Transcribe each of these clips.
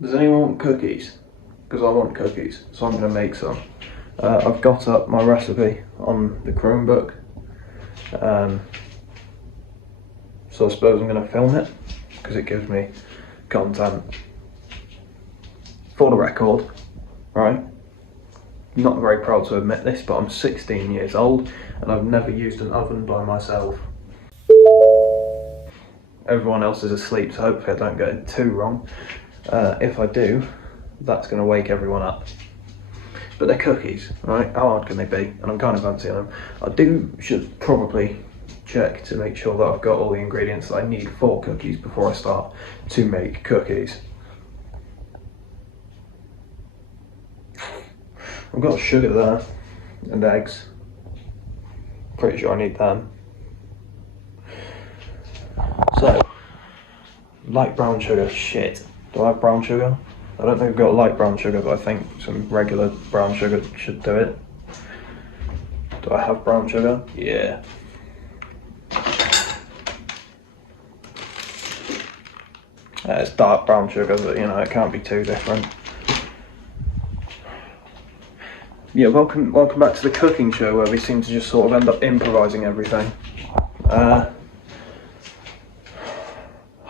Does anyone want cookies? Because I want cookies, so I'm going to make some. I've got up my recipe on the Chromebook, so I suppose I'm going to film it because it gives me content. For the record, right? Not very proud to admit this, but I'm 16 years old and I've never used an oven by myself. Everyone else is asleep, so hopefully I don't get it too wrong. If I do, that's going to wake everyone up. But they're cookies, right? How hard can they be? And I'm kind of fancying them. Should probably check to make sure that I've got all the ingredients that I need for cookies before I start to make cookies. I've got sugar there and eggs. Pretty sure I need them. So, light brown sugar, shit. Do I have brown sugar? I don't think I've got light brown sugar, but I think some regular brown sugar should do it. Do I have brown sugar? Yeah. It's dark brown sugar, but you know, it can't be too different. Yeah, welcome back to the cooking show where we seem to just sort of end up improvising everything.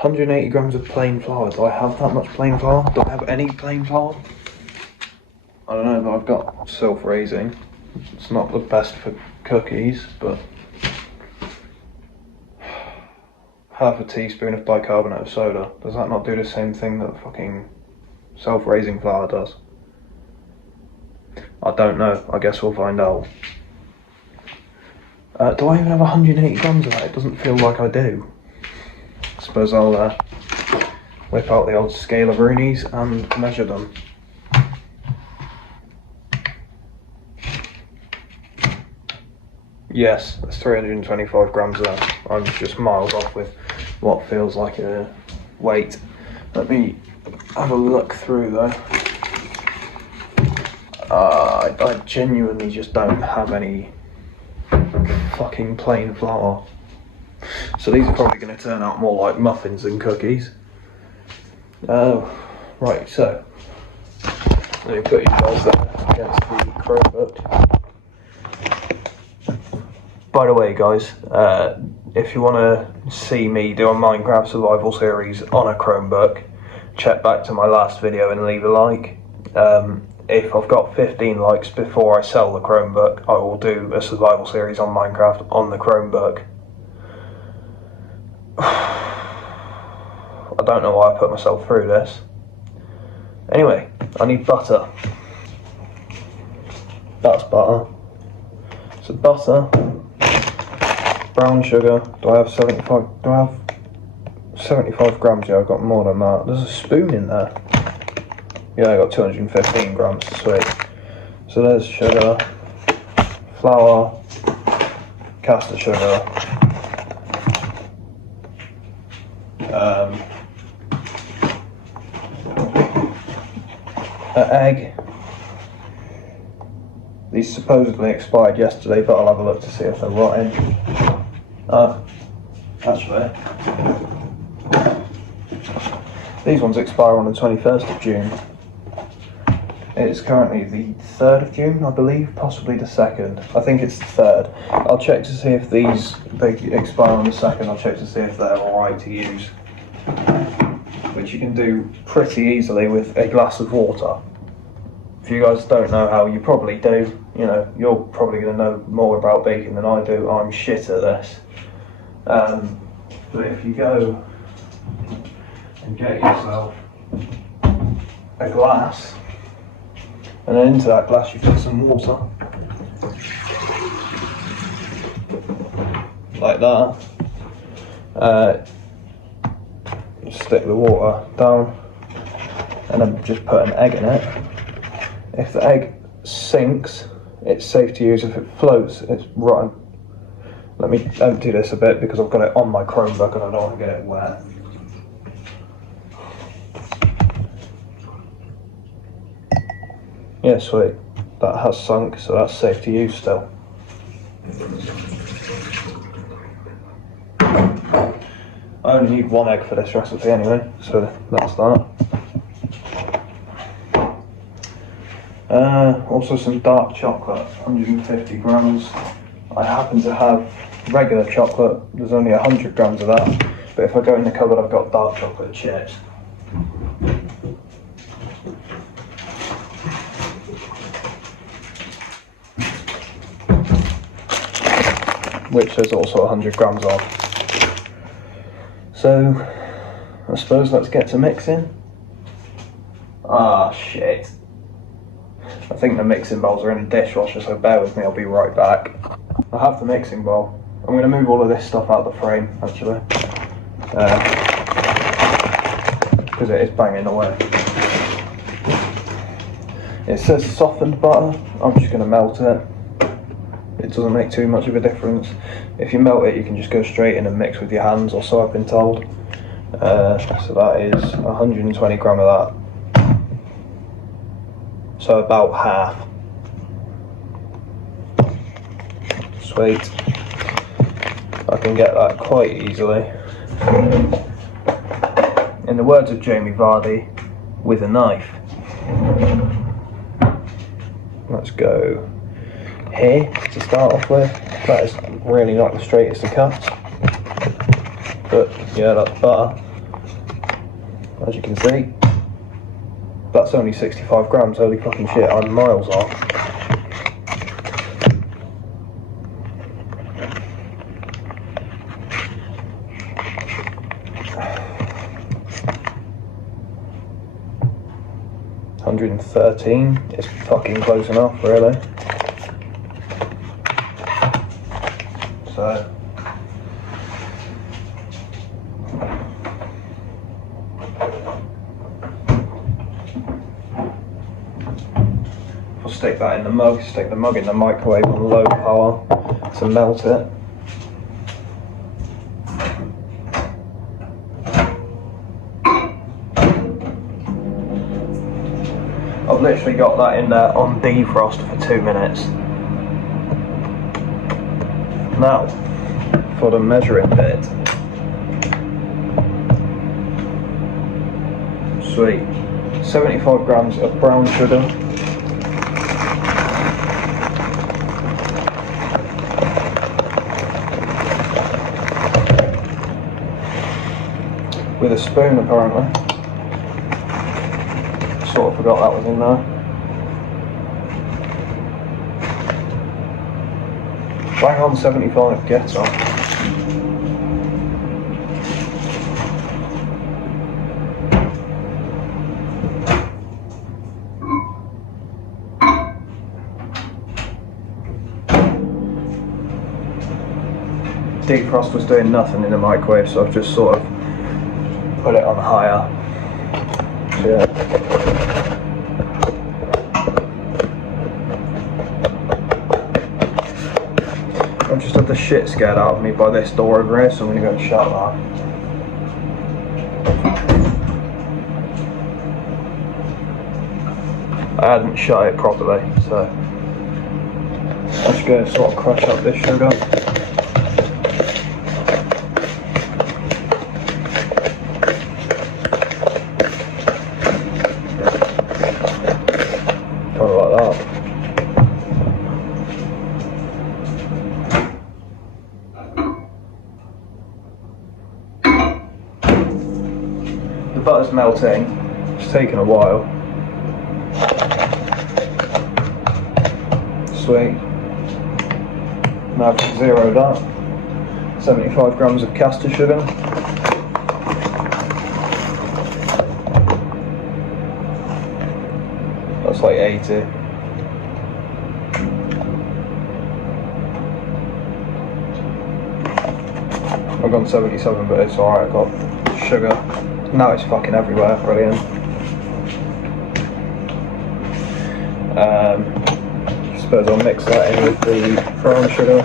180 grams of plain flour. Do I have that much plain flour? Do I have any plain flour? I don't know, but I've got self-raising. It's not the best for cookies, but half a teaspoon of bicarbonate of soda. Does that not do the same thing that fucking self-raising flour does? I don't know. I guess we'll find out. Do I even have 180 grams of that? It doesn't feel like I do. I suppose I'll whip out the old scale of Roonies and measure them. Yes, that's 325 grams there. I'm just miles off with what feels like a weight. Let me have a look through though. I genuinely just don't have any fucking plain flour. So these are probably going to turn out more like muffins than cookies. Right, so let me put you guys there against the Chromebook. By the way, guys, if you want to see me do a Minecraft survival series on a Chromebook, check back to my last video and leave a like. If I've got 15 likes before I sell the Chromebook, I will do a survival series on Minecraft on the Chromebook. I don't know why I put myself through this. Anyway, I need butter. That's butter. So butter, brown sugar. Do I have 75? Do I have 75 grams? Yeah, I've got more than that. There's a spoon in there. Yeah, I got 215 grams, sweet. So there's sugar, flour, caster sugar, an egg. These supposedly expired yesterday, but I'll have a look to see if they're rotten. Actually, these ones expire on the 21st of June. It's currently the 3rd of June, I believe, possibly the 2nd. I think it's the 3rd. I'll check to see if they expire on the 2nd. I'll check to see if they're alright to use. Which you can do pretty easily with a glass of water. If you guys don't know how, you probably do. You know, you're probably going to know more about baking than I do. I'm shit at this. But if you go and get yourself a glass, and then into that glass you put some water, like that. Stick the water down, and then just put an egg in it. If the egg sinks, it's safe to use. If it floats, it's rotten. Let me empty this a bit because I've got it on my Chromebook and I don't want to get it wet. Yeah, sweet. That has sunk, so that's safe to use still. I only need one egg for this recipe anyway, so that's that. Also some dark chocolate, 150 grams. I happen to have regular chocolate, there's only 100 grams of that. But if I go in the cupboard, I've got dark chocolate chips. Which there's also 100 grams of. So, I suppose let's get to mixing. Ah, shit. I think the mixing bowls are in the dishwasher, so bear with me, I'll be right back. I have the mixing bowl. I'm going to move all of this stuff out of the frame, actually. Because it is banging away. It says softened butter. I'm just going to melt it. It doesn't make too much of a difference. If you melt it, you can just go straight in and mix with your hands, or so I've been told. So that is 120 gram of that. So about half. Sweet. I can get that quite easily. In the words of Jamie Vardy, with a knife. Let's go here to start off with. That is really not the straightest of cuts. But yeah, that's butter. As you can see. That's only 65 grams, holy fucking shit, I'm miles off. $113 is fucking close enough, really. So I'll stick that in the mug, stick the mug in the microwave on low power to melt it. I've literally got that in there on defrost for 2 minutes. Now, for the measuring bit. Sweet. 75 grams of brown sugar. With a spoon, apparently. Sort of forgot that was in there. Bang on 75, get on. Defrost was doing nothing in the microwave, so I've just sort of put it on higher. So, yeah. I've just had the shit scared out of me by this door over here, so I'm going to go and shut that. I hadn't shut it properly, so I'm just going to sort of crush up this sugar. Kind of like that. The butter's melting, it's taken a while. Sweet. Now I've zeroed up. 75 grams of caster sugar. That's like 80. I've gone 77, but it's alright, I've got sugar. Now it's fucking everywhere, brilliant. I suppose I'll mix that in with the brown sugar.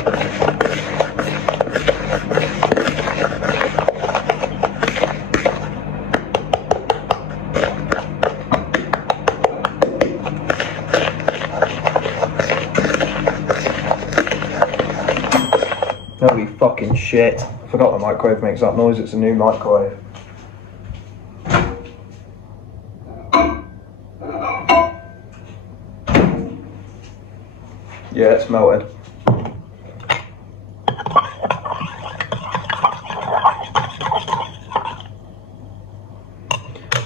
Holy fucking shit. I forgot the microwave makes that noise, it's a new microwave. Yeah, it's melted.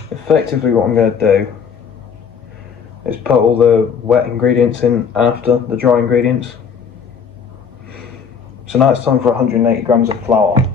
Effectively what I'm going to do is put all the wet ingredients in after the dry ingredients. So now it's time for 180 grams of flour.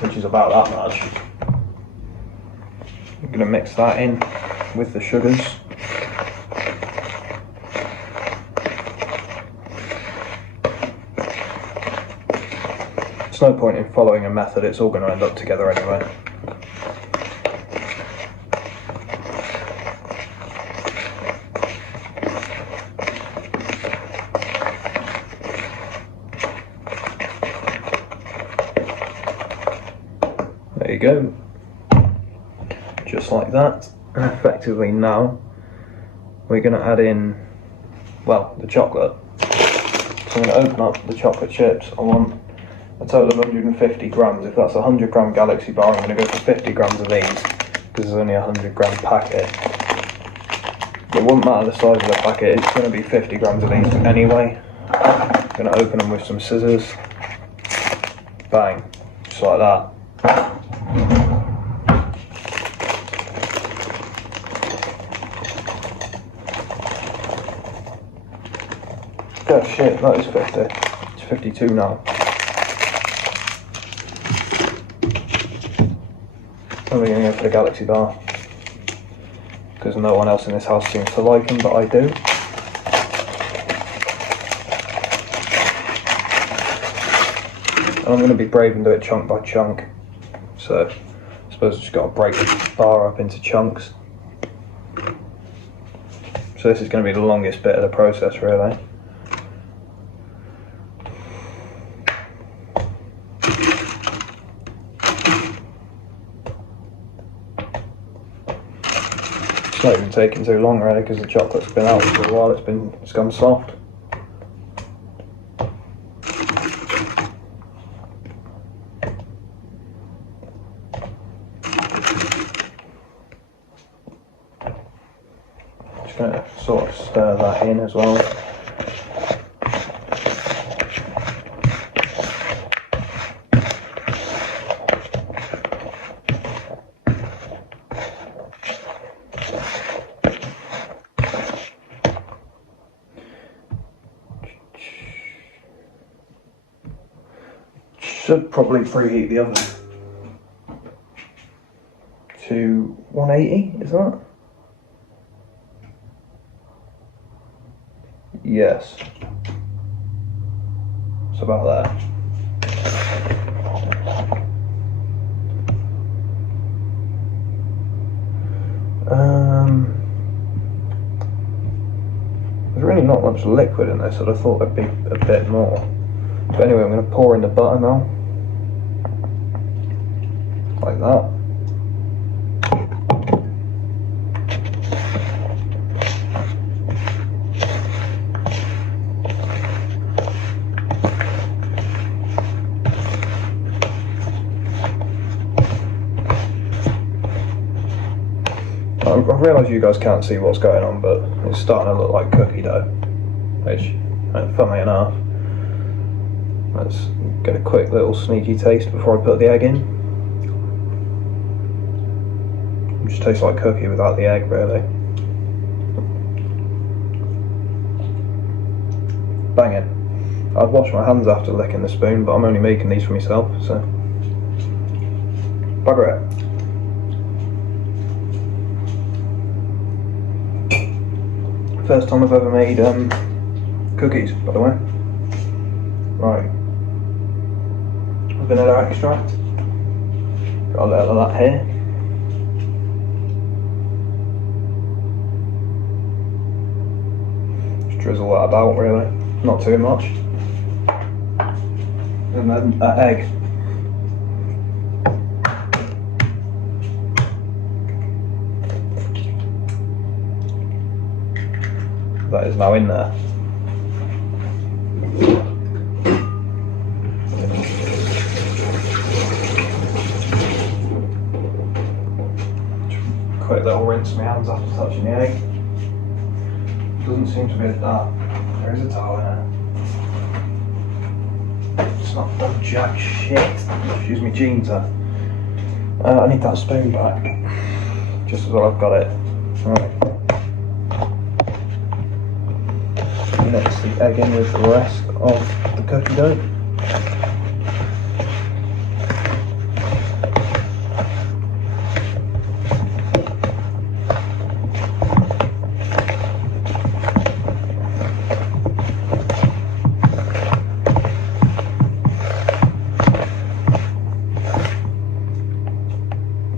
Which is about that much. I'm going to mix that in with the sugars. There's no point in following a method, it's all going to end up together anyway. There you go, just like that. And effectively now we're going to add in, well, the chocolate. So I'm going to open up the chocolate chips. I want a total of 150 grams. If that's a 100 gram Galaxy bar, I'm going to go for 50 grams of these because there's only a 100 gram packet. It wouldn't matter the size of the packet, it's going to be 50 grams of these anyway. I'm going to open them with some scissors. Bang, just like that. Oh shit, that is 50. It's 52 now. I'm going to go for the Galaxy bar because no one else in this house seems to like them, but I do. And I'm going to be brave and do it chunk by chunk. So I suppose I've just got to break the bar up into chunks. So this is going to be the longest bit of the process, really. It's not even taking too long really because the chocolate's been out for a while, it's gone soft. Just going to sort of stir that in as well. Should probably preheat the oven to 180, is that? Yes. It's about there. There's really not much liquid in this, so I thought there'd be a bit more. But anyway, I'm going to pour in the butter now. Like that. I realise you guys can't see what's going on, but it's starting to look like cookie dough, which, funnily enough, let's get a quick little sneaky taste before I put the egg in. It just tastes like cookie without the egg, really. Banging. I'd wash my hands after licking the spoon, but I'm only making these for myself, so bugger it. First time I've ever made cookies, by the way. Right. Vanilla extract. Got a little of that here. Just drizzle that about, really. Not too much. and then an egg. That is now in there. Quick little rinse my hands after touching the egg. Doesn't seem to be a that. There is a towel in it. It's not done jack shit. Excuse me, jeans there. I need that spoon back. Just as well I've got it. Right. Mix the egg in with the rest of the cookie dough.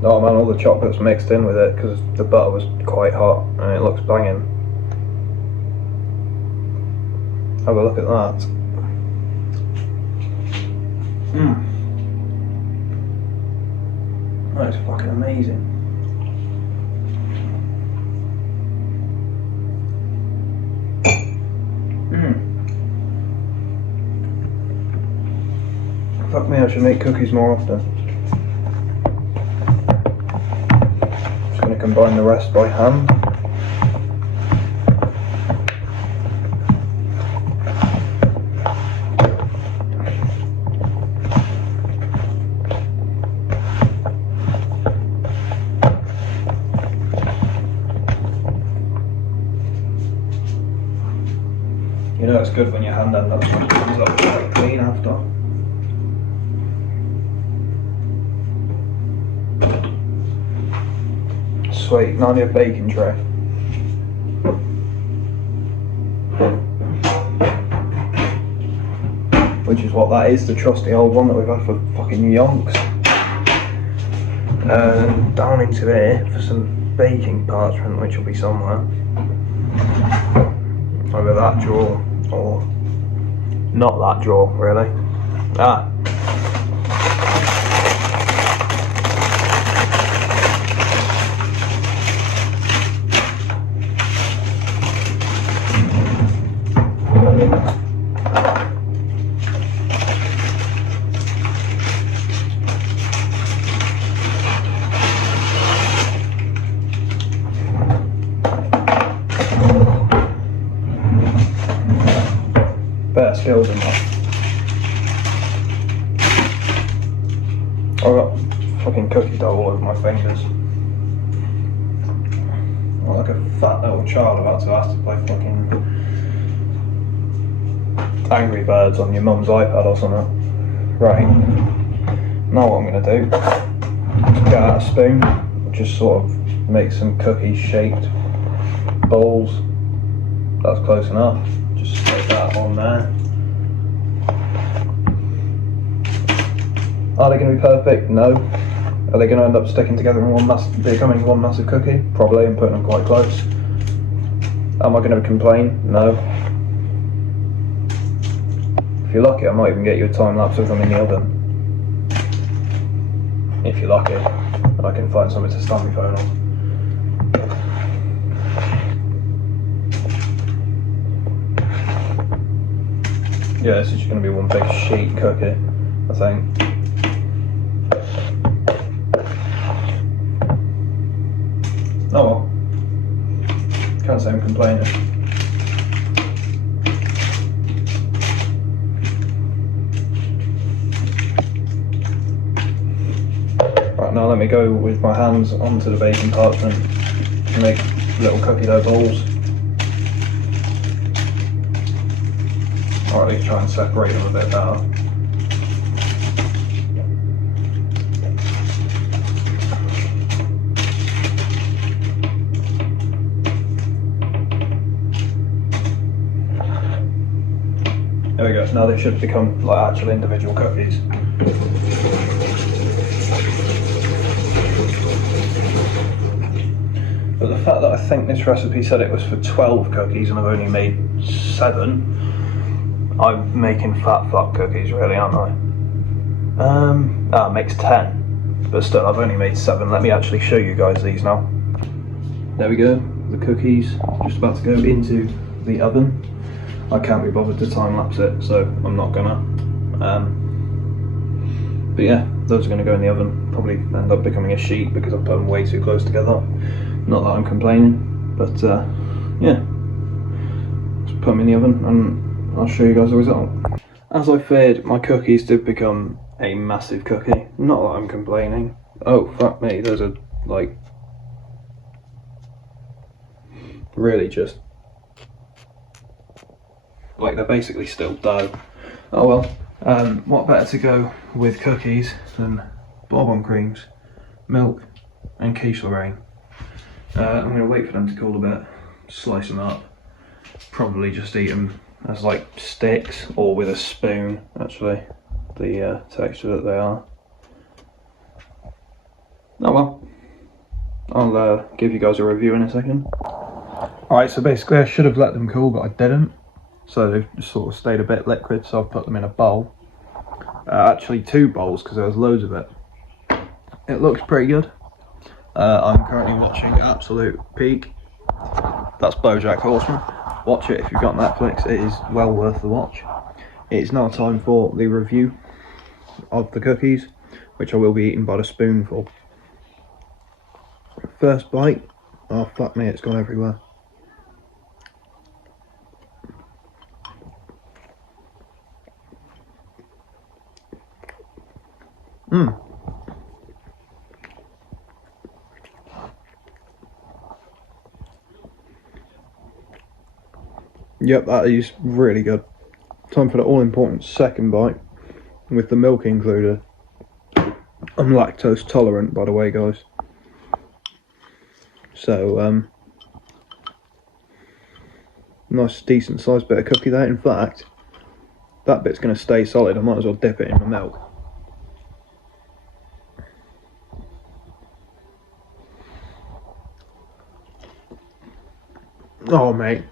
Oh man, all the chocolate's mixed in with it because the butter was quite hot and it looks banging. Have a look at that. That is fucking amazing. Fuck me, I should make cookies more often. Just going to combine the rest by hand. You know it's good when your hand ends up comes up quite clean after. Sweet, now I need a baking tray. Which is what that is, the trusty old one that we've had for fucking yonks. Down into here for some baking parchment, which will be somewhere. Either that drawer or not that drawer, really. Ah. Better skills than that. I've got fucking cookie dough all over my fingers. I'm like a fat little child about to ask to play fucking Angry Birds on your mum's iPad or something. Right. Now what I'm going to do is get out a spoon, just sort of make some cookie shaped balls. That's close enough. Just stick that on there. Are they going to be perfect? No. Are they going to end up sticking together in becoming one massive cookie? Probably, and putting them quite close. Am I going to complain? No. If you're lucky, I might even get you a time lapse of them in the oven. If you're lucky, and I can find something to stand my phone on. Yeah, this is just going to be one big sheet cookie, I think. Oh well. Can't say I'm complaining. Right, now let me go with my hands onto the baking parchment to make little cookie dough balls. Or at least try and separate them a bit better. There we go, now they should become like actual individual cookies. But the fact that I think this recipe said it was for 12 cookies and I've only made 7, I'm making fat fuck cookies really, aren't I? It makes 10, but still I've only made 7. Let me actually show you guys these now. There we go, the cookies just about to go into the oven. I can't be bothered to time lapse it, so I'm not gonna. But yeah, those are gonna go in the oven. Probably end up becoming a sheet because I've put them way too close together. Not that I'm complaining, but yeah. Just put them in the oven and I'll show you guys the result. As I feared, my cookies did become a massive cookie. Not that I'm complaining. Oh, fuck me, those are like really just like they're basically still dough. Oh well. What better to go with cookies than bourbon creams, milk, and quiche Lorraine. I'm going to wait for them to cool a bit, slice them up, probably just eat them as like sticks or with a spoon, actually, the texture that they are. Oh well, I'll give you guys a review in a second. Alright, so basically I should have let them cool, but I didn't. So they've sort of stayed a bit liquid, so I've put them in a bowl. Actually 2 bowls, because there was loads of it. It looks pretty good. I'm currently watching Absolute Peak. That's BoJack Horseman. Watch it if you've got Netflix, it is well worth the watch. It's now time for the review of the cookies, which I will be eating by the spoonful. First bite, oh fuck me, it's gone everywhere. Yep, that is really good. Time for the all-important second bite, with the milk included. I'm lactose tolerant, by the way, guys. So, nice, decent sized bit of cookie there. In fact, that bit's going to stay solid. I might as well dip it in the milk. Oh, mate.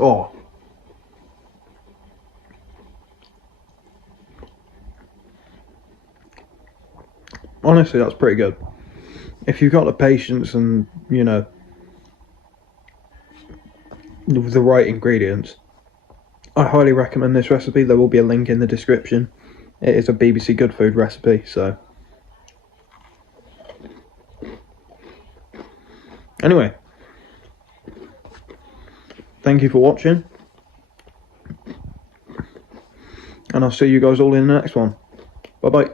Oh. Honestly, that's pretty good. If you've got the patience and, you know, the right ingredients, I highly recommend this recipe. There will be a link in the description. It is a BBC Good Food recipe, so. Anyway, thank you for watching, and I'll see you guys all in the next one. Bye bye.